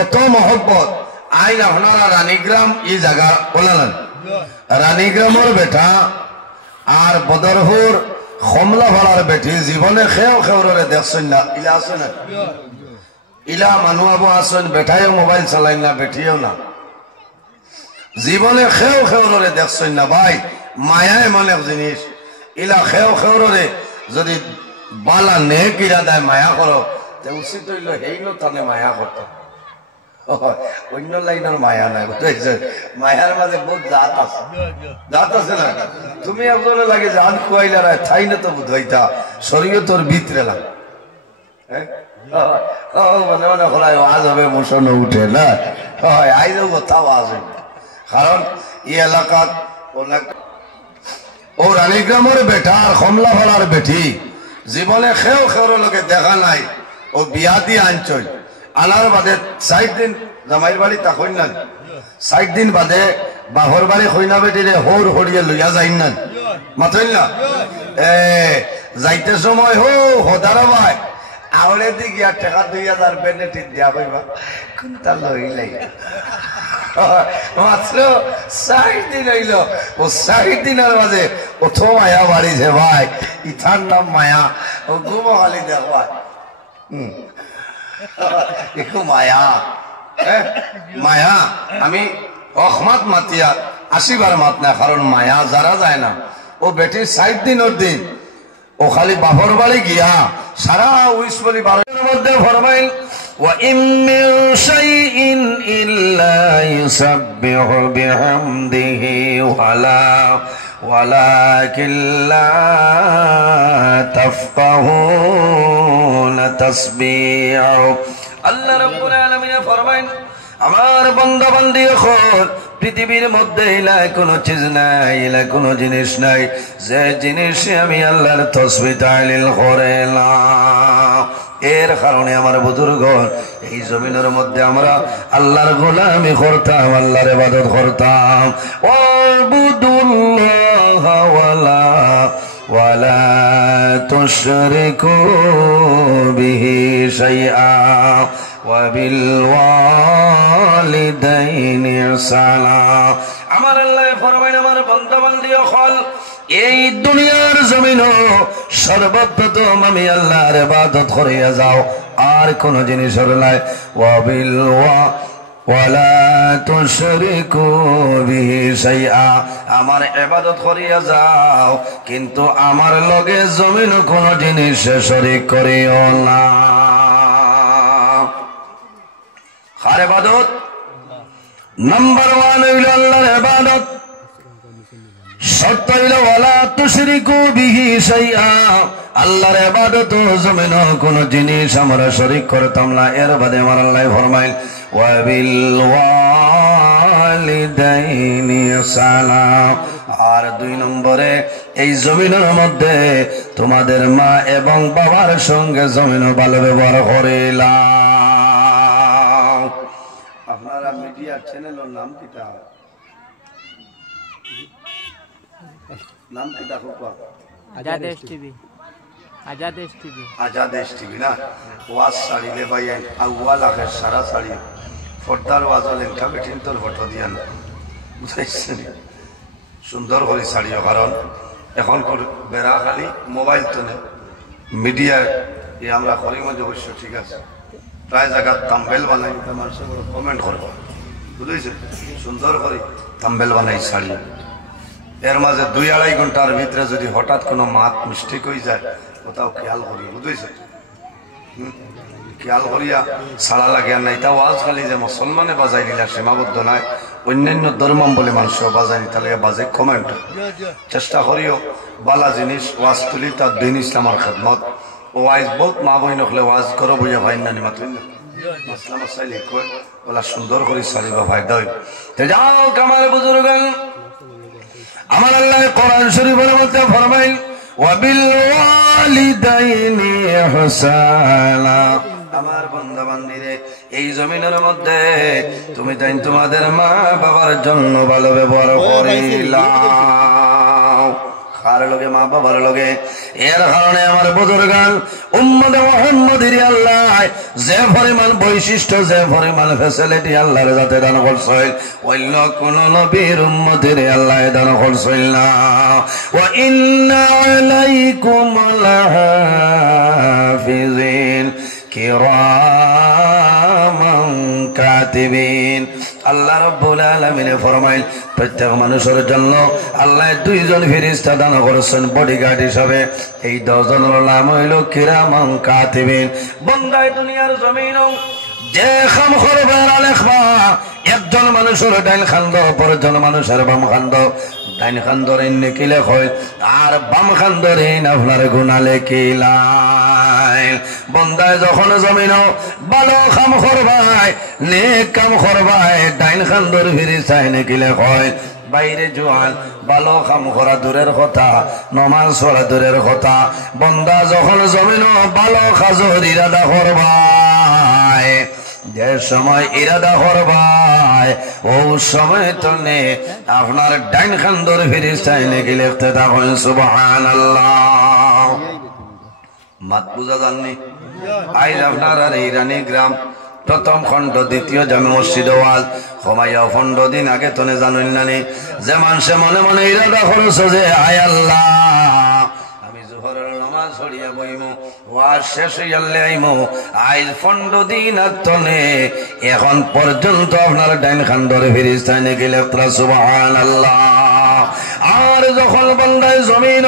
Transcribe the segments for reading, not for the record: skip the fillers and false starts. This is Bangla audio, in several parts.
অত মহব্বত আইন আপনারা রানীগ্রাম এই জায়গা বললেন রানীগ্রামের বেটা আর বদরপুর কমলা ভাড়ার বেটি জীবনে খেও খেওরে দেখছেন না ইলা আছে না ইলা মানুষ আবু আসেন বেটাইও মোবাইল চালাই না বেটিও না জীবনে খেও খেওরে দেখছেন না ভাই মায়া এমন এক জিনিস ইলা খেও খেওরে যদি বালা নে কিরা দেয় মায়া করো তে উচিত হইল হেইলো তাহলে মায়া করতো অন্য লাইনের মায়া নাই বুঝতে মায়ার মাঝে বহুত জাত আছে না তুমি আপনার লাগে জান খুয়াইলা ঠাই না তো বুঝাইতা শরীর তোর ভিতরে লাগে মনে মনে খোলায় আজ হবে মোশন উঠে না হয় আইজ তাও আসে কারণ এই এলাকাত ও রানীগ্রামের বেটা আর কমলা ভাড়ার বেটি জীবনে খেও খেওর লোকে দেখা নাই ও বিয়া দিয়ে আনছই আনার বাদে 60 দিন জামাইর বাড়ি তা হইন না 60 দিন বাদে বাহর বাড়ি হইনা বেটিরে হৌর হরিয়ে লইয়া যাইন না মাথইন না যাইতে সময় হো হদারা ভাই আওলে দি গিয়া টাকা 2000 বেনেটি দিয়া কইবা কোনটা লইলাই মাত্র 60 দিন হইল ও 60 দিনের মাঝে প্রথম মায়া বাড়িছে ভাই ইথার নাম মায়া ও ঘুমো খালি দেখবা একটু মায়া মায়া আমি অহমাত মাতিয়া 80 বার মাত না কারণ মায়া যারা যায় না ও বেটি 60 দিনের দিন ও খালি বাপর বাড়ি গিয়া সারা উইশ বলি বারের মধ্যে ফরমাইল وَإِن مِّن شَيْءٍ إِلَّا يُسَبِّحُ بِحَمْدِهِ وَلَكِن لَّا تَفْقَهُونَ تَسْبِيحَهُ আল্লাহ রাব্বুল আলামিন ফরমাইন আমার বান্দা বান্দি হল পৃথিবীর মধ্যে ইলা কোনো চিজ নাই ইলা কোনো জিনিস নাই যে জিনিসে আমি আল্লাহর তাসবিহ তাহলিল করে না এর কারণে আমার বুজুর্গ এই জমিনের মধ্যে আমরা আল্লাহর গোলামি করতাম আল্লাহর ইবাদত করতাম ওয়াবুদুল্লাহ ওয়ালা তুশরিকু বিহি শাইআ ওয়াবিল ওয়ালিদাইনি ইহসানা আমার আল্লাহ ফরমায় আমার বান্দা বান্দি হল এই দুনিয়ার জমিন সর্বপ্রথম আমি আল্লাহর ইবাদত করিয়া যাও আর কোন জিনিস নাই ওয়াবিল ওয়ালা তুশরিকু বিহি শাইআ আমার ইবাদত করিয়া যাও কিন্তু আমার লগে জমিন কোন জিনিস শরীক করিও না কার ইবাদত নাম্বার 1 হইল আল্লাহর ইবাদত শর্ত হইল ওয়ালা তুশরিকু বিহি শাইআ আল্লাহর ইবাদত জমিন কোন জিনিস আমরা শরীক করতাম না এর বাদে আমার আল্লাহ ফরমাইল ওয়াবিল ওয়ালিদাইনি ইহসানা আর 2 নম্বরে এই জমিনের মধ্যে তোমাদের মা এবং বাবার সঙ্গে জমিন ভালো ব্যবহার করিলাম আপনারা মিডিয়া চ্যানেলের নাম কিটা নাম কিটা খুব আজাদেশ টিভি আজাদেশ টিভি আজাদেশ টিভি না ওয়াজ সারিলে ভাই আউয়াল আখের সারা সারি ফর্দার ওয়াজ লেখা বেঠিন তোর ফটো দিয়ান বুঝাইছেন সুন্দর করে সারিও কারণ এখন বেড়া খালি মোবাইল তো নেই মিডিয়া আমরা করি মধ্যে অবশ্য ঠিক আছে প্রায় জায়গার থাম্বনেল বানাই মানুষের কমেন্ট করবো বুঝেছে সুন্দর করে থাম্বনেল বানাই সারি এর মাঝে 2-2.5 ঘন্টার ভিতরে যদি হঠাৎ কোনো মাত মিস্টেক হয়ে যায় কোথাও খেয়াল করি বুঝেছে খেয়াল করিয়া সারা লাগে আর নাই তাও আজ খালি যে মুসলমানে বাজাই নিলা সীমাবদ্ধ নয় অন্যান্য ধর্মাবলী মানুষ বাজাই নি তাহলে বাজে কমেন্ট চেষ্টা করিও বালা জিনিস ওয়াজ তুলি তার দিন ইসলামের খেদমত ওয়াজ বহুত মা বই নকলে ওয়াজ করো বুঝা ভাই না নিমাত মাসলা মাসাইলে কই ওলা সুন্দর করে সারিবা ফায়দা হই তে যাও কামাল বুজুর্গ আমার আল্লাহ কোরআন শরীফের মধ্যে ফরমাইল ওয়াবিল ওয়ালিদাইনি ইহসানা আমার বান্দা বান্দীরে এই জমিনের মধ্যে তুমি তাই তোমাদের মা বাবার জন্য ভালো ব্যবহার করিলাম কার লগে মা বাবার লগে এর কারণে আমার বুজুর্গান উম্মতে মুহাম্মদের আল্লাহ যে পরিমাণ বৈশিষ্ট্য, যে পরিমাণ ফ্যাসিলিটি আল্লাহর যাতে দান করছেন, অন্য কোন নবীর উম্মতের আল্লাহ দান করছেন না। ওয়া ইন্না আলাইকুম লাহাফিজিন কিরামান কাতিবিন। আল্লাহ রাব্বুল আলামিন ফরমাইল, প্রত্যেক মানুষের জন্য আল্লাহ 2 জন ফেরেশতা দান করেছেন বডিগার্ড হিসাবে। এই 10 জনের নাম হইল কিরামান কাতিবিন। বান্দায় দুনিয়ার জমিনও যে কাম করবে লেখবা, একজন মানুষের ডাইন খান্দ, পরজন মানুষের বাম খান্দ। ডাইন খান্দর নেকি লেখয় আর বাম খান্দর আপনার গুনাহ লেখিলাই। বন্দায় যখন জমিন ভালো কাম করবাই, নেক কাম করবাই, ডাইন খান্দর ফিরিস্তায় নেকি লেখয়। বাইরে জোয়ান ভালো কাম করা দূরের কথা, নমাজ পড়া দূরের কথা, বন্দা যখন জমিন ভালো কাজের ইরাদা করবাই, যে সময় ইরাদা করবাই ও সময় তনে আপনার ডাইন খান্দর ফিরিস্তায় নাকি লিখতে থাকুন সুবহানাল্লাহ। মাত বুঝা জাননি? আইজ আপনার আর ইরানি গ্রাম প্রথম খণ্ড দ্বিতীয় জামে মসজিদ ওয়াজ কমাইয়া 15 দিন আগে তনে জানুন নানি যে মানুষে মনে মনে ইরাদা করছে যে আয় আল্লাহ আমি জোহরের নামাজ পড়িয়া বইমু, ওয়াজ শেষ হইয়ালে আইমু। আজ 15 দিন তনে এখন পর্যন্ত আপনার ডাইন খান্দরে ফিরিস্তায় নাকি লেখতা সুবহানাল্লাহ। আর যখন বান্দায় জমিন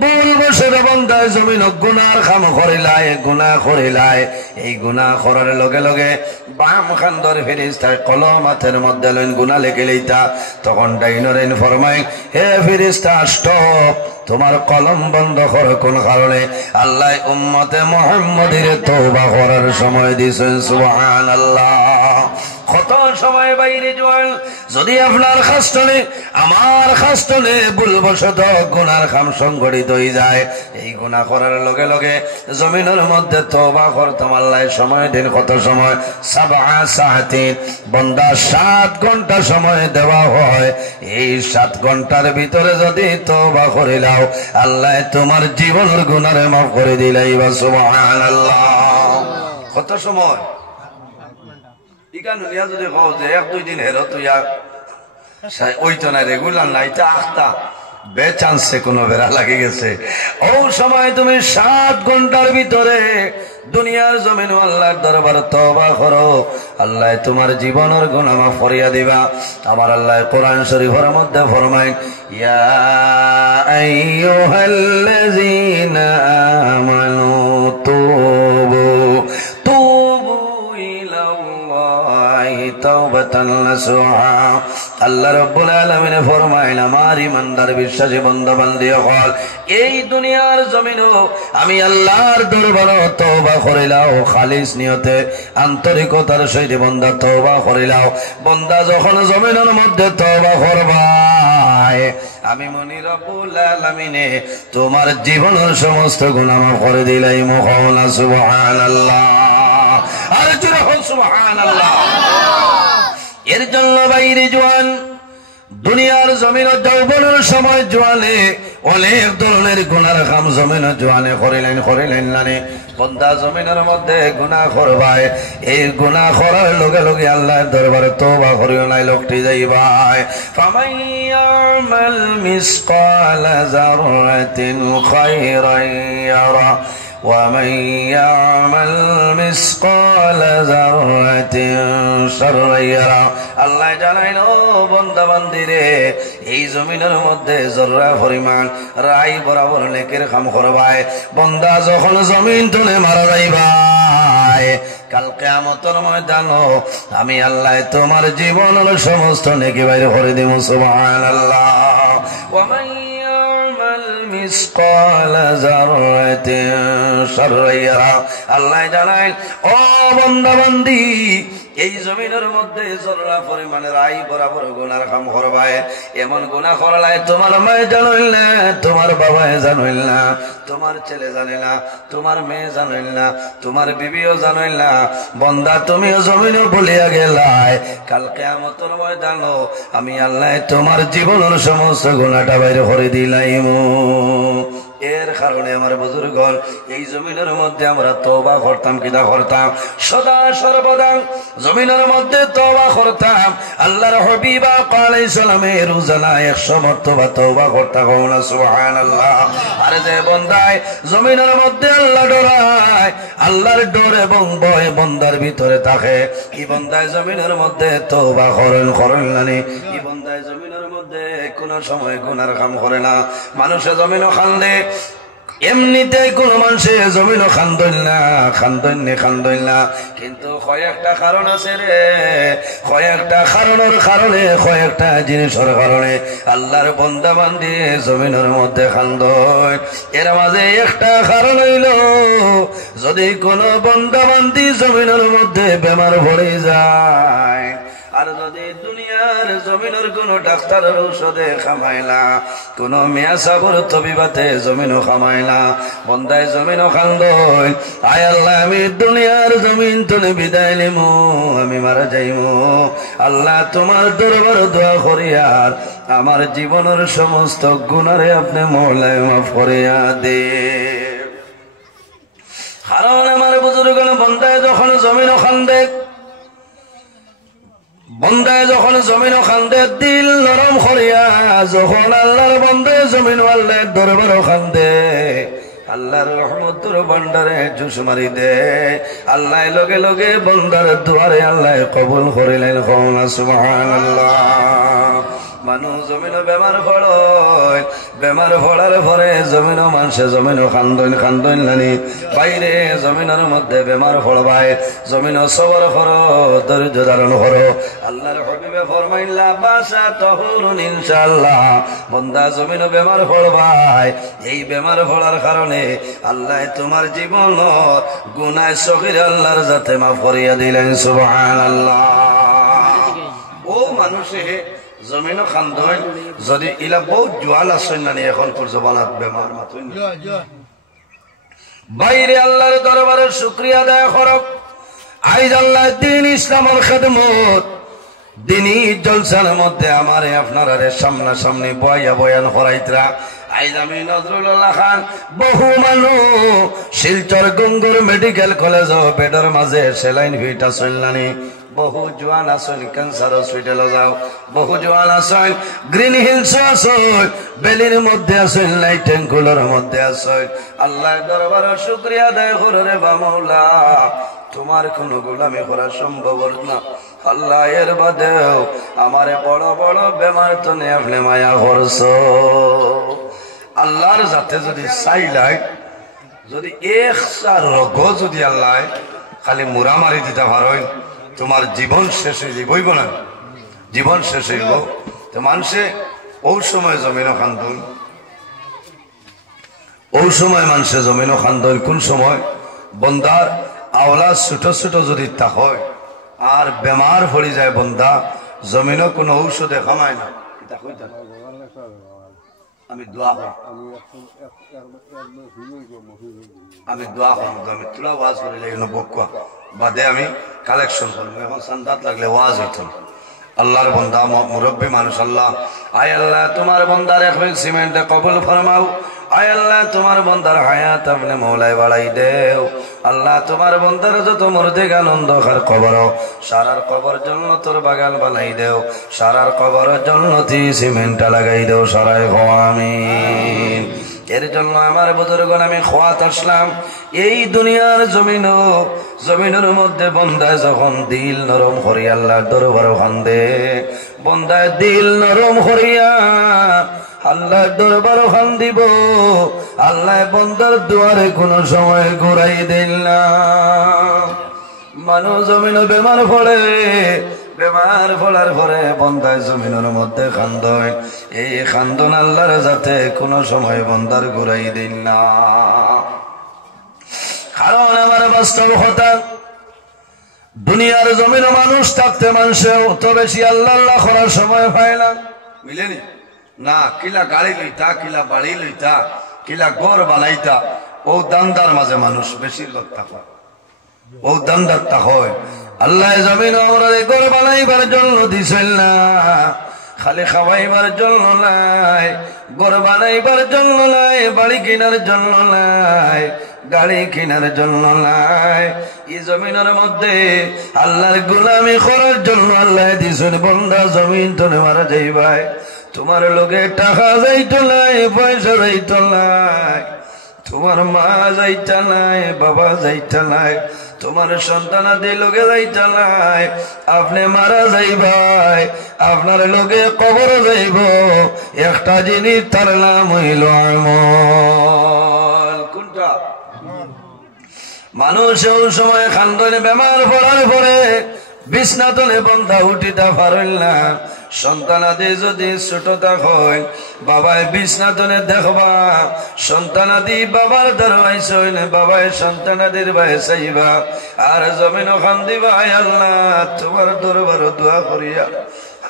ভুল বসে বন্দায় জমিন গুনার কাম করিলাই, গুনাহ করিলাই, এই গুনাহ করার লগে লগে বাম খান্দর ফেরেশতায় কলম হাতের মধ্যে লইন গুনাহ লিখে লইতা। তখন ডাইনরেন ফরমাই, হে ফেরেশতা স্টপ, তোমার কলম বন্ধ কর। কোন কারণে? আল্লাহ উম্মতে মুহাম্মদের তওবা করার সময় দিয়েছেন সুবহানাল্লাহ। কত সময় বাইরে জোয়ান যদি আপনার খাস্তনে আমার খাস্তনে ভুলবশত গুনার কাম সংঘটিত হয়ে যায়, এই গুনাহ করার লগে লগে জমিনের মধ্যে তওবা করতে আল্লাহ সময় দিন। কত সময়? 7 সাআতিন। বান্দা 7 ঘন্টা সময় দেওয়া হয়। এই 7 ঘন্টার ভিতরে যদি তওবা করে নাও, আল্লাহ তোমার জীবনের গুনাহ মাফ করে দিলাই বা সুবহানাল্লাহ। কত সময়? ইকান নিয়া যদি কও যে 1-2 দিন হেরো তুই ওই তো না রেগুলার নাই, তা আখতা বেচান্সে কোনো বেড়া লাগে গেছে। ও সময় তুমি 7 ঘন্টার ভিতরে দুনিয়ার জমিন আল্লাহর দরবার তওবা করো, আল্লাহ তোমার জীবনের গুনাহ মাফ করিয়া দিবা। আমার আল্লাহ কোরআন শরীফের মধ্যে ফরমায়, ইয়া আইয়ুহাল্লাযীনা আমানু তুবু ইলাল্লাহি তাওবাতান নাসুহা। আল্লাহ রাব্বুল আলামিন ফরমাইল, আমার ইমানদার বিশ্বাসী বান্দা বান্দি হল এই দুনিয়ার জমিনও আমি আল্লাহর দরবারে তওবা করিলাও, খালিস নিয়তে আন্তরিকতার সহিত বান্দা তওবা করিলাও। বান্দা যখন জমিনের মধ্যে তওবা করবাই, আমি মনি রব্বুল আলামিনে তোমার জীবনের সমস্ত গুনাহ মাফ করে দিলাই। মুখাওনা সুবহানাল্লাহ। আর জোরে বল সুবহানাল্লাহ। এর জন্য বাইরে জোয়ান দুনিয়ার জমিন যৌবনের সময় জোয়ানে অনেক ধরনের গুনার কাম জমিন জোয়ানে করিলেন নানি। বন্দা জমিনের মধ্যে গুনাহ করবায়, এই গুনাহ করার লগে লগে আল্লাহর দরবারে তওবা করিও নাই লোকটি যাইবাই। ফামান ইয়ামাল মিসকালা যাররাতিন খায়রান ইয়ারা ومن يعمل مثقال ذرة شرا يرى। আল্লাহ জানাইল, বান্দা বান্দিরে এই জমিনের মধ্যে জররা পরিমাণ রাই বরাবর নেকের কাম করবাই। বান্দা যখন জমিন তলে মারা যাইবাই, কাল কিয়ামতের ময়দানে আমি আল্লাহ তোমার জীবনের সমস্ত নেকি বাইরে করে দেব সুবহানাল্লাহ। ওয়ামান মিসকাল যাররাতিন শাররা ইয়ারা। আল্লাহ জানাইল, ও বান্দা বান্দি এই জমিনের মধ্যে জররা পরিমাণে রাই বরাবর গুনার কাম করবায়। এমন গুনাহ করলাই তোমার মায়ে জানিল না, তোমার বাবায় জানিল না, তোমার ছেলে জানে না, তোমার মেয়ে জানিল না, তোমার বিবিও জানিল না। বান্দা তুমিও জমিনে বলিয়া গেলাই, কাল কিয়ামতের ময়দানে আমি আল্লাহ তোমার জীবনের সমস্ত গুনাহটা বাইরে করে দিলাম। এর কারণে আমার বুজুর্গণ এই জমিনের মধ্যে আমরা তওবা করতাম, কিনা করতাম? সদা সর্বদা জমিনের মধ্যে তওবা করতাম। আল্লাহর হাবিব আলাইহিস সালামের রোজানা 100 মর্তবা তওবা করতাম। সুবহানাল্লাহ। আরে যে বান্দায় জমিনের মধ্যে আল্লাহ ডরায়, আল্লাহর ডর এবং ভয় বান্দার ভিতরে থাকে, এই বান্দায় জমিনের মধ্যে তওবা করেন নানি, এই বান্দায় জমিনের মধ্যে কোন সময় গুনার কাম করে না। মানুষে জমিনও খান্দে, এমনিতে কোন মানুষে জমিনও খান্দইল না, কিন্তু কয়েকটা কারণ আছে রে, কয়েকটা কয়েকটা জিনিসের কারণে আল্লাহর বান্দা বান্দি জমিনের মধ্যে খান্দয়। এর মাঝে একটা কারণ হইল, যদি কোন বান্দা বান্দি জমিনের মধ্যে বেমার পড়ে যায়, আর যদি দুনিয়ার জমিনের কোন ডাক্তারের ঔষধে খামাইলা, কোন মিয়া সাবর তবিবাতে জমিনও খামাইলা, বন্দায় জমিনও খান্দই, আয় আল্লাহ আমি দুনিয়ার জমিন তুলে বিদায় নিমু, আমি মারা যাইমু। আল্লাহ তোমার দরবার দোয়া করিয়ার আমার জীবনের সমস্ত গুনারে আপনি মওলায় মাফ করিয়া দে। কারণ আমার বুজুর্গণ বন্দায় যখন জমিনও খান্দে, বন্দায় যখন জমিনও খান্দে দিল নরম করিয়া, যখন আল্লাহর বন্দায় জমিন আল্লাহর দরবারও খান্দে, আল্লাহর রহমতের ভান্ডারে জুস মারি দে, আল্লাহ লগে লগে বন্দার দুয়ারে আল্লাহ কবুল করিলেন। সুবহানাল্লাহ। মানুষ জমিনও বেমার পড়য়, বেমার পড়ার পরে জমিনও মানুষে জমিনও খান্দইন নানি, বাইরে জমিনের মধ্যে বেমার পড়বাই, জমিনও সবর করো, ধৈর্য ধারণ করো। আল্লাহর হাবিবে ফরমাইলা বাসা তহুরুন ইনশাআল্লাহ, বন্দা জমিনও বেমার পড়বাই, এই বেমার পড়ার কারণে আল্লাহ তোমার জীবন গুনাহ সগীর আল্লাহর যাতে মাফ করিয়া দিলেন। সুবহানাল্লাহ। ও মানুষে জমিনও খান্দইন, যদি ইলা বহুত জোয়াল আসেন না এখন তোর জবানাত বেমার মাতুন, বাইরে আল্লাহর দরবারে শুকরিয়া আদায় করো। আইজ আল্লাহ দ্বীন ইসলামের খেদমত, দিনী জলসার মধ্যে আমারে আপনারা সামনাসামনি বয়ান করাইতরা। আইজ আমি নজরুল্লাহ খান, বহু মানুষ শিলচর গঙ্গুর মেডিকেল কলেজ বেডের মাঝে সেলাইন ভিট আসেন নানি, বহু জোয়ান আসেন ক্যান্সার হসপিটালে যাও, বহু জোয়ান আসেন গ্রিন হিলস আসেন, বেলির মধ্যে আসেন, লাইটেনগুলোর মধ্যে আসেন। আল্লাহ দরবারে শুকরিয়া আদায় করো রে বামৌলা, তোমার কোন গোলামি করা সম্ভব না। আল্লাহ এর বাদেও আমারে বড় বড় বেমার তো নে আপনি মায়া করছো। আল্লাহর যাতে যদি চাইলাই, যদি একটা রোগ যদি আল্লাহ খালি মুরা মারি দিতে পারেন, তোমার জীবন শেষ হয়ে যাইব না, জীবন শেষ হইব। তো মানুষে ওই সময় জমিনও খান্দন, ওই সময় মানুষে জমিনও খান্দন কোন সময়? বন্দার আওলা ছোট ছোট যদি তা হয় আর বেমার পড়ে যায় বন্দা, জমিনও কোনো ঔষধে খামায় না। আমি দোয়া আমি তোলা ওয়াজ করে বকুয়া বাদে আমি কালেকশন করবো, এখন সান্দাত লাগলে ওয়াজ হইত। আল্লাহর বন্দা মুরব্বী মানুষ, আল্লাহ আয় আল্লাহ তোমার বন্দার এক ব্যাগ সিমেন্টে কবুল ফরমাও। আয় আল্লাহ তোমার বন্দার হায়াত আপনি মৌলায় বাড়াই দেও। আল্লাহ তোমার বন্দার যত মুর্দে আনন্দ খার কবর, সারার কবর জন্য তোর বাগান বানাই দেও, সারার কবরের জন্য তুই সিমেন্টটা লাগাই দেও, সারাই আমিন। এর জন্য আমার বুজুর্গণ আমি খোয়াত আসলাম এই দুনিয়ার জমিনের মধ্যে বন্দায় যখন দিল নরম করিয়া আল্লাহর দরবার খান্দে, বন্দায় দিল নরম করিয়া আল্লাহর দরবার খান দিব, আল্লাহ বন্দার দুয়ারে কোনো সময় ঘুরাই দিল না। মানুষ জমিন বেমার পড়ে, বেমার পড়ার পরে বন্দায় জমিনের মধ্যে খান্দয়, এই খান্দন আল্লাহর যাতে কোনো সময় বন্দার ঘুরাই দিন না। কারণ আমার বাস্তব কথা, দুনিয়ার জমিন মানুষ থাকতে মানুষে অত বেশি আল্লাহ আল্লাহ করার সময় পায় না, মিলেনি না। কিলা গাড়ি লইতা, কিলা বাড়ি লইতা, কিলা ঘর বানাইতা, ও দান্দার মাঝে মানুষ বেশিরভাগ থাকা, ও দান্দারটা হয়। আল্লাহ জমিন আমরা ঘর বানাইবার জন্য দিছিল না, খালি খাওয়াইবার জন্য নাই, ঘর বানাইবার জন্য নাই, বাড়ি কেনার জন্য নাই, গাড়ি কেনার জন্য নাই। এই জমিনের মধ্যে আল্লাহর গোলামি করার জন্য আল্লাহ দিছেন বন্দা জমিন তনে মারা যাইবাই। তোমার লোকে টাকা যাইতো নাই, পয়সা যাইতো নাই, তোমার মা যাইতা নাই, বাবা যাইতা নাই, তোমার সন্তানাদি লোকে যাইতা নাই। আপনি মারা যাইবাই, আপনার লোকে কবর যাইব। একটা জিনিস তার নাম হইল আমল। কোনটা? মানুষ ওই সময় খান্দনে বেমার পড়ার পরে বিছনাতলে বন্ধা উঠিটা পারল না। সন্তানাদি যদি ছোটতা হয়, বাবায় বিছনাতনে দেখবা, সন্তানাদি বাবার দরবাইছ হইলে বাবায় সন্তানাদির বাই চাইবা, আর জমিন খান দিবা, আল্লাহ তোমার দরবার দোয়া করিয়া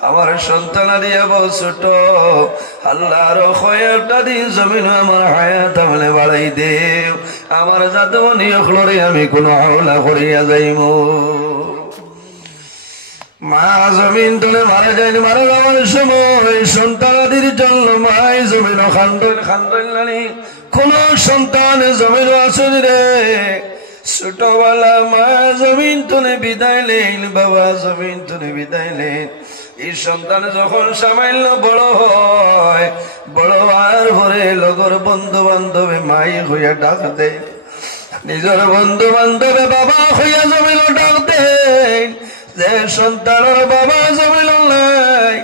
আমার সন্তানাদি বউ ছোট, আল্লাহ আরো কয়েকটা দিন জমিন আমার হায়াত আমলে বাড়াই দেও, আমার যাতে নিয়রে আমি কোন হাওলা করিয়া যাইব। মা জমিন তুলে মারা যায়নি, মারা যাওয়ার সময় সন্তানাদির জন্য মাই জমিন খান্দন খান্দনি, কোন সন্তান জমিন আসেন রে। ছোটবেলা মা জমিন তুলে বিদায় লেন, বাবা জমিন তুলে বিদায় লেন। এই সন্তান যখন সামান্য বড় হয়, বড় হওয়ার পরে লগর বন্ধু বান্ধবে মাই হইয়া ডাক দে, নিজের বন্ধু বান্ধবে বাবা হইয়া জমিল ডাক দে। যে সন্তানের বাবা জমিল নাই,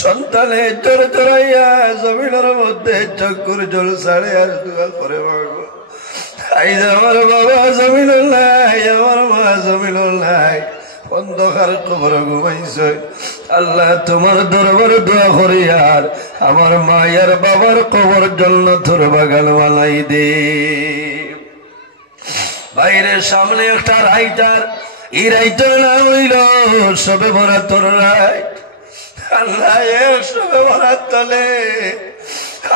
সন্তানে জোর জোরাইয়া জমিনের মধ্যে চক্কুর জল ছাড়ে আর দোয়া করে বাবু, আমার বাবা জমিল নাই, আমার মা জমিল নাই, অন্ধকার কবর ঘুমাইছ। আল্লাহ তোমার দরবার দোয়া করি আর আমার মায়ের বাবার কবর জন্য তোর বাগান বানাই দে। বাইরের সামনে একটা রাইটার, এই রাইটার নাম হইল সবে ভরা তোর রাইট। আল্লাহ সবে ভরার তলে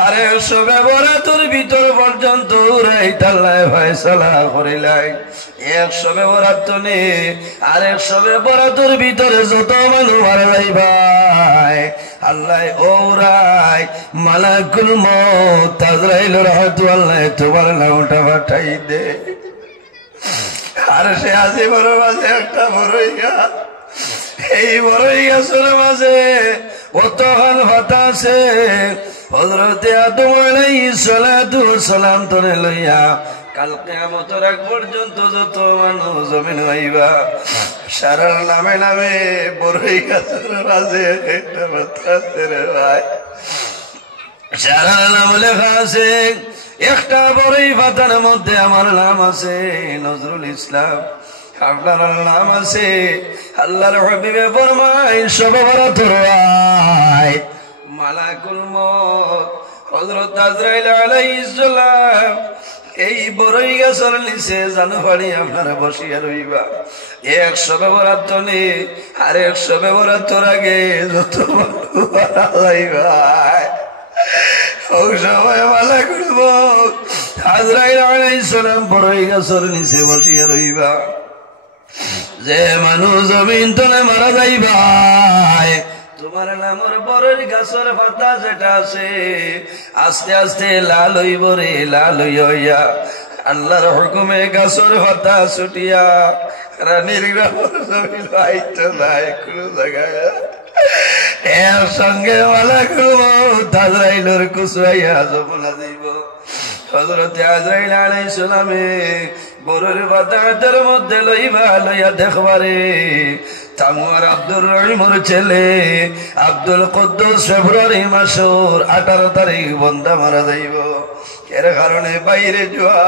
আরে সবে ভরা তোর ভিতর পর্যন্ত রাইট আল্লাহ ফয়সালা করিলাই। এক সবে বরাত তনে আর এক সবে বরাতের ভিতরে যত মানুষ মারা যাইবাই আল্লাহ ওরাই মালাকুল মউত আজরাইল রাহতু আল্লাহ তোমার নামটা পাঠাই দে। আর সে আসি বড় মাঝে একটা বড়ই গাছ, এই বড়ই গাছের মাঝে কতখান পাতা আছে। হযরতে আদম আলাইহিস সালাতু ওয়াস সালাম তনে লইয়া কাল কিয়ামতের আগ পর্যন্ত যত মানুষ জমিন হইবা সারার নামে নামে বড়ই গাছের মাঝে একটা পাতা আছে রে ভাই, সারার নাম লেখা আছে। একটা বড়ই পাতার মধ্যে আমার নাম আছে নজরুল ইসলাম, আপনার নাম আছে। আল্লাহর হাবিবে ফরমায় সবে বরাত রায় মালাকুল মউত হযরত আজরাইল আলাইহিস সালাম এই বড়ই গাছের নিচে জানু পানি আপনারা বসিয়া রইবা। এক সবে বরাত তলে আর এক সবে বরাতর আগে যত মারা যাইবা ওই সময় মালাকুল মউত আজরাইল আলাইহিস সালাম বড়ই গাছের নিচে বসিয়া রইবা। যে মানুষ জমিন তলে মারা যাইবা তোমার নামর বড়ই গাছের পাতা যেটা আছে আস্তে আস্তে লাল হইব রে, লাল হইয়া আল্লাহর হুকুমে গাছের পাতা ছুটিয়া রানীর গ্রামের জমিন আইতো নাই কোনো জায়গায়। এর সঙ্গে মালাকুল মউত আজরাইলের কুসুয়াইয়া যমুনা যাইব। হযরতে আজরাইল আলাইহিস সালামে বড়ের পাতাটার মধ্যে লইবা লইয়া দেখবারে তামুয়ার আব্দুর রহিমর ছেলে আব্দুল কুদ্দুস ফেব্রুয়ারি মাসের 18 তারিখ বন্দা মারা যাইব। এর কারণে বাইরে জোয়া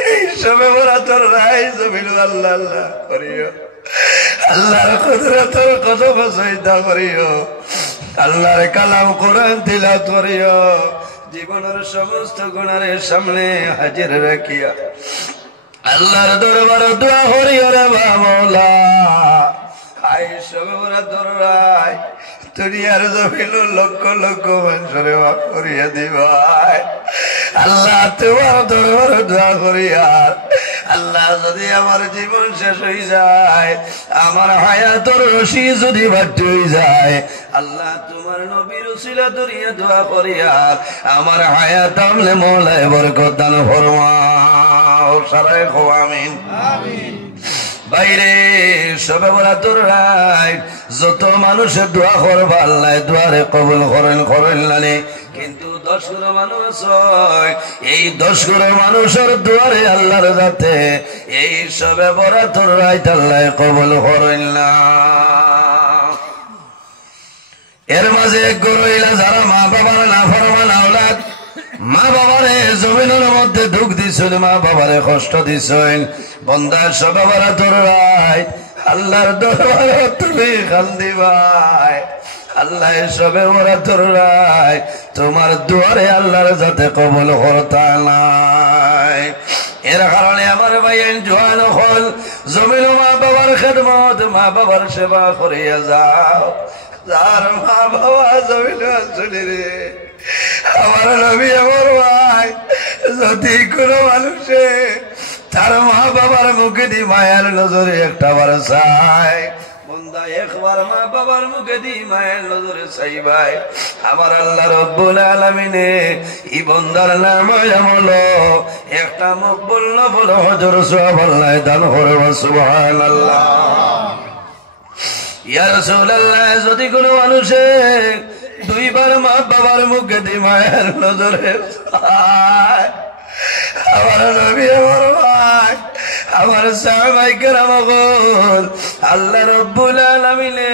এই সবে বরাতর রায় জমিল আল্লাহ আল্লাহ করিও, আল্লাহর কুদরতের কথা চিন্তা করিও, আল্লাহর কালাম কোরআন তিলাওয়াত করিও, জীবনের সমস্ত গুনাহের সামনে হাজির রাখিয়া আল্লাহর দরবারে দোয়া করিও রে মাওলা। আই সবে বরাতর রায় দুনিয়ার জমিন লক্ষ লক্ষ মানুষের মাফ করিয়া দিবাই। আল্লাহ তোমার দরবারে দোয়া করিয়া আল্লাহ যদি আমার জীবন শেষ হয়ে যায়, আমার হায়াতের রশি যদি বাড়তে হয়ে যায়, আল্লাহ তোমার নবীর উসিলা ধরিয়া দোয়া করিয়া আমার হায়াত আমলে মওলায় বরকত দান ফরমাও। সারায় কও আমিন। আমিন। বাইরে সবে বরাতর রাত যত মানুষের দোয়া করবা আল্লাহ দোয়ারে কবুল করেন নানি, কিন্তু 10 কোটি মানুষ হয়, এই 10 কোটি মানুষের দুয়ারে আল্লাহর যাতে এই সবে বরাতর রাত আল্লাহ কবুল করেন না। এর মাঝে গরইলা যারা মা বাবার নাফরমান আওলাদ, মা বাবারে জমিনের মধ্যে দুঃখ দিছেন, মা বাবারে কষ্ট দিছেন, বন্দা সবে বরাতর রাত আল্লাহর দরবারে তুমি কান্দিবাই। আল্লাহ সবে বরাতর রাত তোমার দুয়ারে আল্লাহর যাতে কবুল করতা নাই। এর কারণে আমার ভাইয়ের জোয়ান হল জমিন মা বাবার খেদমত, মা বাবার সেবা করিয়া যাও। যার মা বাবা জমিন আসলে রে আমার নবী আমার ভাই, যদি কোনো মানুষে তার মা বাবার মুখে দি মায়ের নজরে একটা বার চাই, বন্দা একবার মা বাবার মুখে দি মায়ের নজরে চাই ভাই, আমার আল্লাহ রব্বুল আলামিনে এই বন্দার নাম আমল একটা মকবুল নফল হজর সওয়াব আল্লাহ দান করবে। সুবহানাল্লাহ। ইয়া রাসূলুল্লাহ, যদি কোনো মানুষে 2 বার মা বাবার মুখে দি মায়ের নজরে চাই, আমার নবী আমার ভাই, আমার সাহাবায়ে কেরাম বল আল্লাহ রব্বুল আলামিনে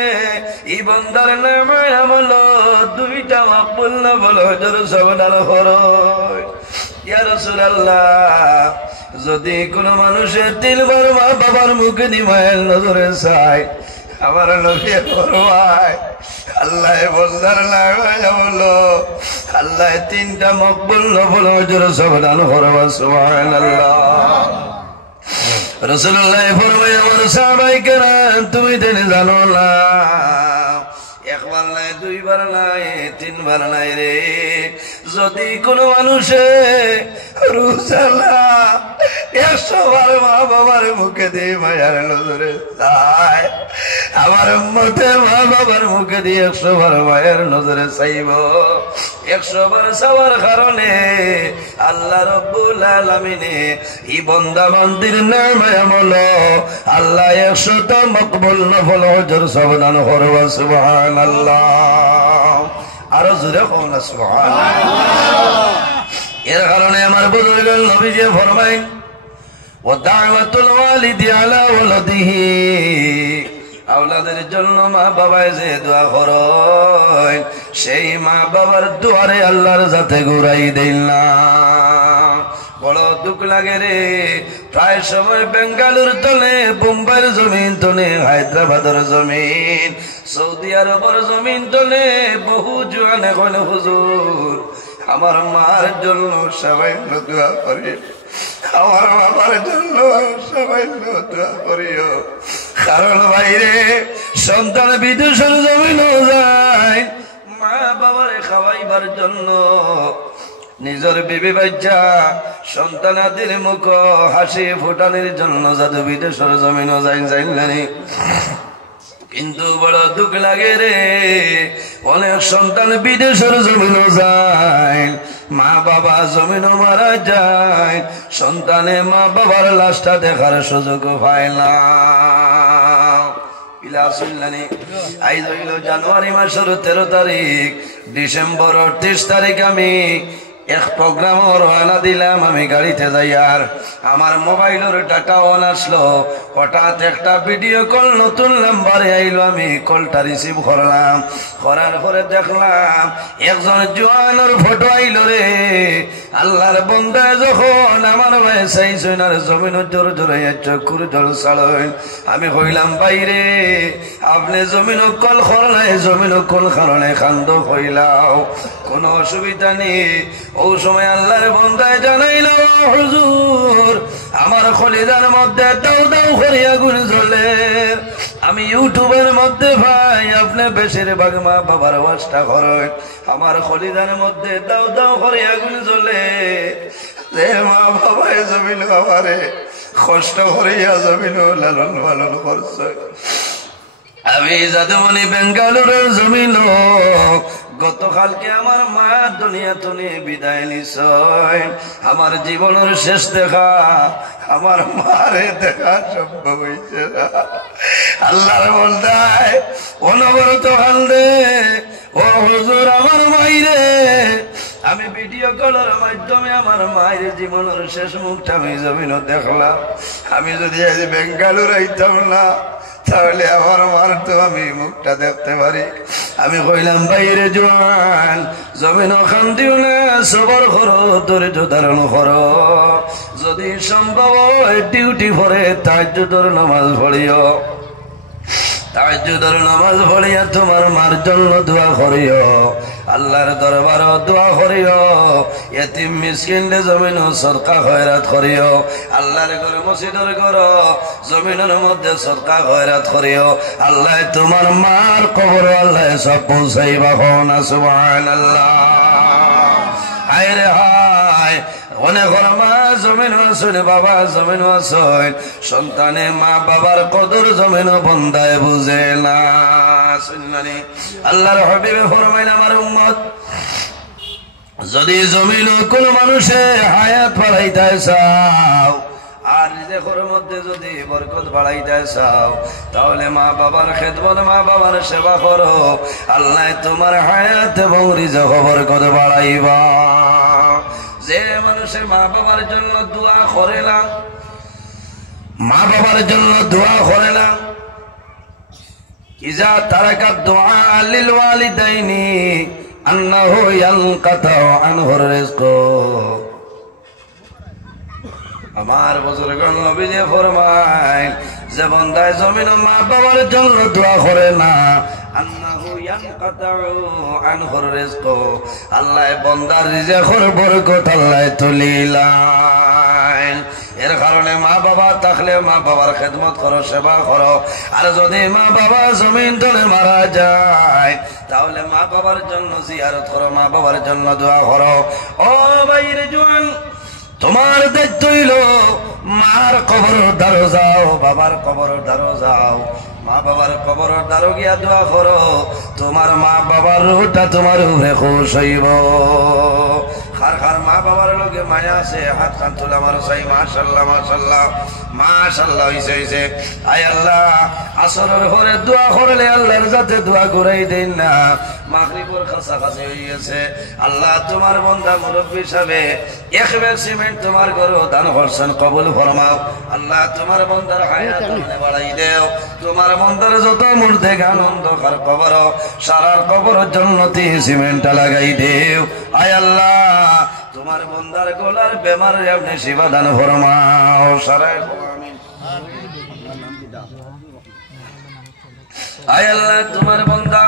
এই বান্দার নামে আমল 2টা মকবুল নফল হজর সওয়াব দান করবে। ইয়া রাসূলুল্লাহ, যদি কোনো মানুষের 3 বার মা বাবার মুখে দি মায়ের নজরে চায়, আমার নবী আমার ভাই আল্লাহ বন্দার নামে আমল আল্লাহ 3টা মকবুল নফল হজর সওয়াব দান করবে। সুবহানাল্লাহ। রাসূলুল্লাহ ফরমায়, আমার সাহাবায়ে কেরাম তুমি জেনে জানো না, 1 বার নাই, 2 বার নাই, 3 বার নাই রে, যদি কোনো মানুষে রোজানা 100 বার মা বাবার মুখে দিয়ে মায়ের নজরে চায়, আমার উম্মতে মা বাবার মুখে দিয়ে 100 বার মায়ের নজরে চাইব। 100 বার চাওয়ার কারণে আল্লাহ রব্বুল আলামিনে এই বান্দা বান্দির নামে আমল আল্লাহ 100টা মকবুল নফল হজর সওয়াব দান করবে। সুবহানাল্লাহ। আরো জোরে কও না সুবহানাল্লাহ। এর কারণে আমার বুজুর্গ নবীজি ফরমায়, ওয়া দাওয়াতুল ওয়ালিদি আলা ওয়ালাদিহি, আওলাদের জন্য মা বাবায় যে দোয়া করে সেই মা বাবার দুয়ারে আল্লাহর যাতে ঘুরাই দেই না। বড় দুঃখ লাগে রে, প্রায় সময় বেঙ্গালুর তলে, বোম্বাইয়ের জমিন তলে, হায়দ্রাবাদের জমিন, সৌদি আরবের জমিন তলে বহু জওয়ান এখন হুজুর আমার মার জন্য সবাই দোয়া করি, আমার বাবার জন্য সবাই দোয়া করিও। কারণ বাইরে সন্তান বিদেশের জমিনও যায় মা বাবার খাওয়াইবার জন্য, নিজের বিবি বাচ্চা সন্তানাদের মুখ হাসি ফোটানোর জন্য যাতে বিদেশের জমিনও যাই। কিন্তু বড় দুঃখ লাগে রে, অনেক সন্তান বিদেশের জমিনও যায়, মা বাবা জমিনও মারা যায়, সন্তানে মা বাবার লাশটা দেখার সুযোগ পায় না। আজ হইল জানুয়ারি মাসের 13 তারিখ, ডিসেম্বর 30 তারিখ আমি এক প্রোগ্রাম রওনা দিলাম। আমি গাড়িতে যাই, আর আমার মোবাইলের ডাটা অন আসলো, হঠাৎ একটা ভিডিও কল নতুন নাম্বারে আইলো। আমি কলটা রিসিভ করলাম, করার পরে দেখলাম একজন জওয়ানের ফটো আইলো রে। আল্লাহর বান্দা যখন আমার ভাই চাইছেন আর জমিন জোর জোরে চকুর জল ছাড়েন, আমি কইলাম বাইরে আপনি জমিন কল করলাই, জমিন কল কারণে কান্দ কইলাও, কোন অসুবিধা নেই। ও সময় আল্লাহর বান্দায় জানাইল, হুজুর আমার খলিদার মধ্যে দাও দাও করে আগুন জ্বলে। আমি ইউটিউবের মধ্যে ভাই আপনি বেশিরভাগ মা বাবার ওয়াজটা করেন, আমার খলিদার মধ্যে দাও দাও করে আগুন জ্বলে। যে মা বাবায় জমিল আমারে কষ্ট করিয়া জমিন লালন পালন করছে। আমি যাদুমণি বেঙ্গালুরের জমিন গতকালকে আমার মা দুনিয়া তুলে বিদায় নিছয়। আমার জীবনের শেষ দেখা আমার মারে দেখা সম্ভব হয়েছে না। আল্লাহর বন্দায় অনবরত কান্দে, ও হুজুর আমার মাইরে আমি ভিডিও কলের মাধ্যমে আমার মায়ের জীবনের শেষ মুখটা আমি জমিন দেখলাম। আমি যদি আজ বেঙ্গালুর আইতাম না তাহলে আমার মার তো আমি মুখটা দেখতে পারি। আমি কইলাম বাইরে জোয়ান জমিন খান্দিও না, সবর করো, ধৈর্য ধারণ করো, যদি সম্ভব হয় ডিউটি পরে তাহাজ্জুদের নামাজ পড়িও, তাহাজ্জুদের নামাজ পড়িয়া তোমার মার জন্য দোয়া করিও, আল্লাহর দরবার দোয়া করিও, এতিম মিসকিনরে জমিন সদকা খয়রাত করিও, আল্লাহর ঘর মসজিদের ঘর জমিনের মধ্যে সদকা খয়রাত করিও। আল্লাহ তোমার মার কবর আল্লাহ সব পৌঁছাইবা, না সুবহানাল্লাহ। হায় রে হায়, অনেক মা জমিন আসুন, বাবা জমিন আসুন, সন্তানে মা বাবার কদর জমিন বন্দায় বুঝে না। আল্লাহর হাবিবে ফরমাইন, আমার উম্মত যদি জমিন কোন মানুষে হায়াত বাড়াইতে চাও আর রিজেকের মধ্যে যদি বরকত বাড়াইতে চাও তাহলে মা বাবার খেদমত, মা বাবার সেবা করো, আল্লাহ তোমার হায়াত এবং রিজেক বরকত বাড়াইবা। যে মানুষের মা বাবার জন্য দোয়া করে না, মা বাবার জন্য দোয়া করে না, ইজা তারাকা দোয়া লিল ওয়ালিদাইনি আন্নাহু ইয়ানকাতাউ আনহুর রিজক। আমার বুজুর্গগণ নবীজি ফরমায়, যে বান্দায় জমিন মা বাবার জন্য দোয়া করে না, আন্নাহু ইয়ানকাতাউ আনহুর রিজক, আল্লাহ বান্দার রিজকের বরকত আল্লাহ তুলিলাম। এর কারণে মা বাবা থাকলে মা বাবার খেদমত করো, সেবা করো। আর যদি মা বাবা জমিন তলে মারা যায় তাহলে মা বাবার জন্য জিয়ারত করো, মা বাবার জন্য দোয়া করো। ও বাইরে জোয়ান, তোমার দায়িত্ব হইল মার কবর দ্বারো যাও, বাবার কবর দ্বারো যাও, মা বাবার কবর দ্বারো গিয়া দোয়া করো, তোমার মা বাবার রূহটা তোমার উপরে খুশ হইব। খার খার মা বাবার লোকে মায়া আছে, হাত কান তুলে আমার চাই, মাশাআল্লাহ মাশাআল্লাহ মাশাআল্লাহ হইছে হইছে। আয় আল্লাহ, আসরের ঘরে দোয়া করলে আল্লাহর যাতে দোয়া করাই দেন না, মাগরিবের কাছাকাছি হয়ে গেছে। আল্লাহ তোমার বান্দা মুরব্বী হিসাবে এক ব্যাগ সিমেন্ট তোমার ঘরে দান করছেন, কবুল ফরমাও। আল্লাহ তোমার বান্দার হায়াত বাড়াই দেও, তোমার বান্দার যত মুর্দে গান অন্ধকার কবর সারার কবর জন্নতি সিমেন্টটা লাগাই দেও। আয় আল্লাহ তোমার বান্দার গলার বেমার আপনি সেবা দান ফরমাও, সারাই আমিন। আয় আল্লাহ তোমার বান্দা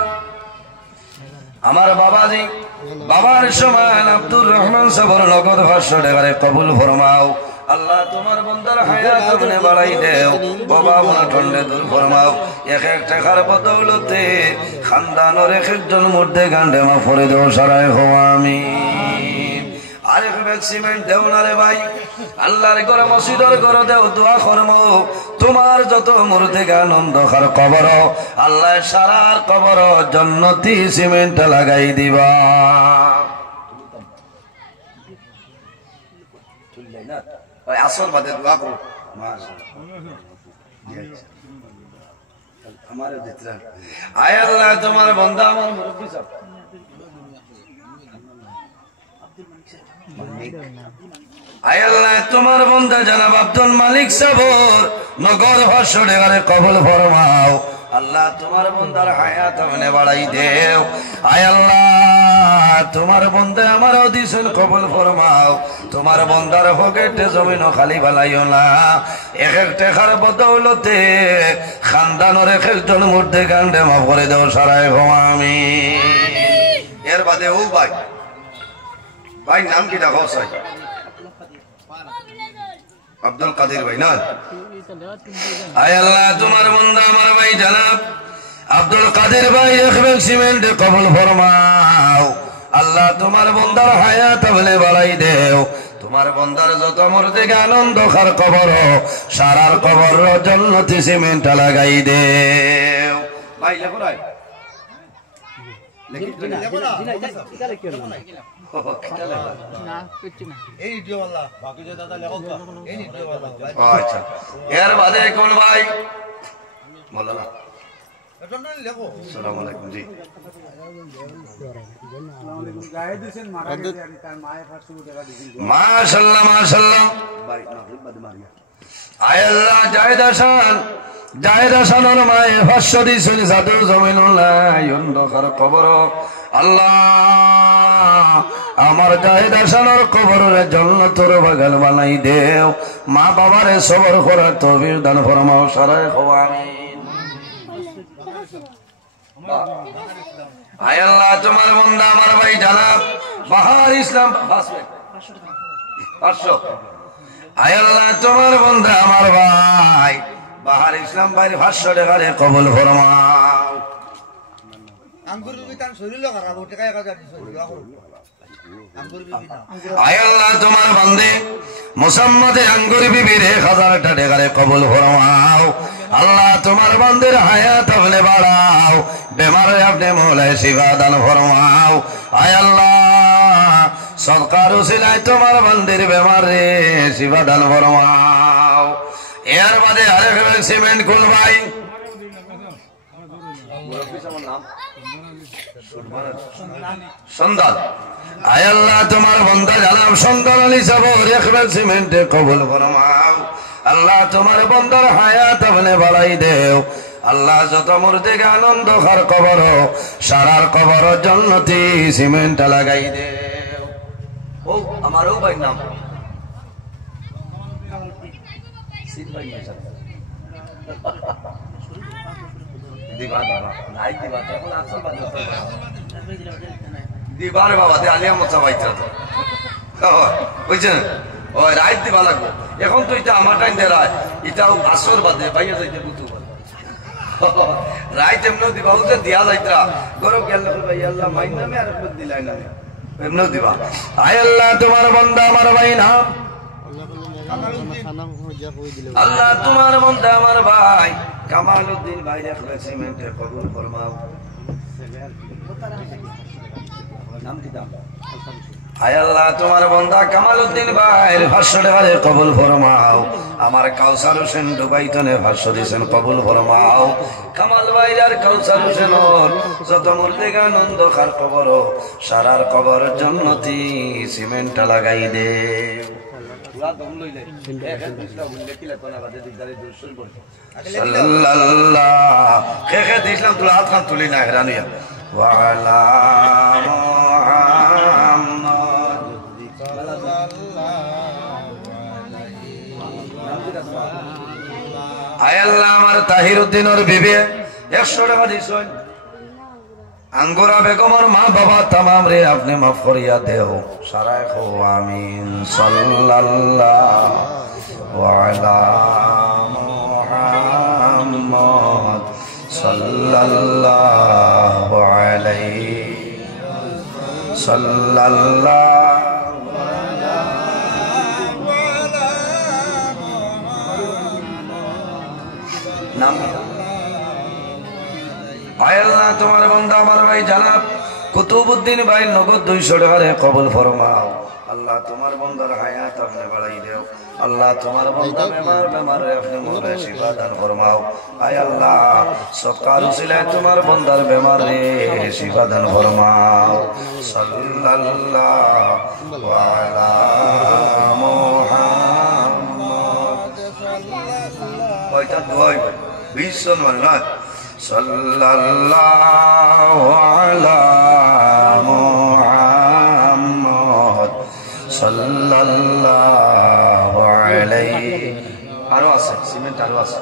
আমার বাবাজি, বাবার সমান আব্দুর রহমান সাহেবের নগদ 500 টাকা কবুল ফরমাও। আল্লাহ তোমার বান্দার হায়াত আপনি বাড়াই দেও, বাবা মনে ঠন্ডে দূর ফরমাও। এক এক টাকার বদৌলতে খানদানের এক একজন মধ্যে গান্ডে মা ফরে দেও, সারাই হো আমিন। আরেক ব্যাগ সিমেন্ট দেও না রে ভাই, আল্লাহর ঘরে মসজিদের ঘরে দেও, দোয়া করম তোমার যত মুর্দে গান অন্ধকার কবর আল্লাহ সারার কবর জন্নতি সিমেন্ট লাগাই দিবা। আসর বাদে দোয়া করো, আমার আয় আল্লাহ তোমার বান্দা আমার মুরব্বী সাহেব আয় আল্লাহ তোমার বান্দা জনাব আব্দুল মালিক সাহেবের নগদ 500 টাকা কবুল ফরমাও। আল্লাহ তোমার বান্দার হায়াত আপনি বাড়াই দেও। আয় আল্লাহ তোমার বান্দা আমার দিছেন, কবুল ফরমাও। তোমার বান্দার পকেটে জমিন খালি বালাইও না, এক এক টাকার বদৌলতে খানদানের এক একজন মধ্যে গান্ডে মাফ করে দেও, সারাই হো আমিন। এর বাদে ও ভাই, ভাই নাম কি ডাকো? আব্দুল কাদের ভাই না? আয় আল্লাহ তোমার বান্দা আমার ভাই জনাব আব্দুল কাদের ভাই এক ব্যাগ সিমেন্ট কবুল ফরমাও। আল্লাহ তোমার বান্দার হায়াত আপনি বাড়াই দেও, তোমার বন্দার যত মরতে আনন্দ খার কবর সারার কবর জন্নতি সিমেন্ট লাগাই দেও ভাই লেখো রাই আচ্ছা এর বাদে কোন ভাই বলো না আসসালামু আলাইকুম জি মাশাআল্লাহ মাশাআল্লাহ আয় আল্লাহ জায়েদ হাসানের মায়ে ভাষ্য দিয়েছেন জাদু জমিনুল্লাহ অন্ধকার কবর আল্লাহ আমার জায়েদ হাসানের কবরের জান্নাতের বাগান বানাই দেও মা বাবারে সবর করার তৌফিক দান ফরমাও সারায় খাও আমিন আয় আল্লাহ তোমার বান্দা আমার ভাই জানাব বাহার ইসলাম 500 আয় আল্লাহ তোমার বান্দা আমার ভাই বাহার ইসলাম ভাইয়ের 500 টাকারে কবুল ফরমাও আঙ্গুর বিবি তার শরীর খারাপ ওটা কায় কাজ দিছো আঙ্গুর বিবি না আয় আল্লাহ তোমার বান্দে মুসাম্মদে আঙ্গুর বিবির 1000 টাকারে কবুল ফরমাও আল্লাহ তোমার বান্দের হায়াত আপনি বাড়াও বেমারে আপনি মৌলায় শিফা দান ফরমাও আয় আল্লাহ সরকার উসিলায় তোমার বান্দের বেমারে শিফা দান ফরমাও এর বাদে আরেক সিমেন্ট খুল ভাই সন্দাল আয় আল্লাহ তোমার বান্দা জানাব সন্তান আলী সাবর একবার সিমেন্টে কবুল ফরমাও আল্লাহ তোমার বান্দার হায়াত আপনি বাড়াই দেও আল্লাহ যত মুর্দে আনন্দ খার কবর সারার কবর জন্নতি সিমেন্ট লাগাই দেও ও আমারও ভাই নাম সিট ভাই দিবার বাবা আলিয়া মোচা পাইতে বুঝছেন ওই রাইত দিবা লাগবো এখন তো এটা আমার টাইম দেয় এটাও আসর বাদে বাইরে যাইতে বুঝতে রাইত এমনিও দিবা বুঝে দিয়া যাইতা গরম গেল ভাই আল্লাহ মাইন নামে আর দিলাই না এমনিও দিবা আয় আল্লাহ তোমার বান্দা আমার ভাই না আল্লাহ তোমার বান্দা আমার ভাই কামালউদ্দিন ভাই রাখলে সিমেন্টে কবুল ফরমাও নাম কি দাম আয় আল্লাহ তোমার বান্দা কামালউদ্দিন ভাইয়ের 500 টাকারে কবুল ফরমাও আমার কাউসার হোসেন দুবাইতনে 500 দিয়েছেন কবুল ফরমাও কামাল ভাই আর কাউসার হোসেন যত মুর্দে আনন্দ খার কবর সারার কবর জন্নতি সিমেন্ট লাগাই দে তুলি না হেরানিয়া আয় আল্লাহ আমার তাহিরউদ্দিনের বিবি 100 টাকা দিছেন আঙ্গুরা বেগমের মা বাবা तमाम রে আপনি মাফ করিয়া দেও সারায় খো আমিন সাল্লাল্লাহু আলা মুহাম্মদ সাল্লাল্লাহু আলাইহি সাল্লাল্লাহু আলা নাম আয় আল্লাহ তোমার বান্দা আমার ভাই জানাব কুতুবউদ্দিন ভাই নগদ 200 টাকারে কবুল ফরমাও আল্লাহ তোমার বান্দার হায়াত আপনি বাড়াই দাও আল্লাহ তোমার বান্দা বেমারে আপনি মৌলায় শিফা দান ফরমাও আয় আল্লাহ সরকার উসিলায় তোমার বান্দার বেমারে শিফা দান ফরমাও সাল্লাল্লাহু আলা মুহাম্মদ কয়টা দোয়া 20 জন মানলাত সাল্লাল্লাহু আলা মুহাম্মদ সাল্লাল্লাহু আলাইহি আরো আছে সিমেন্ট আরো আছে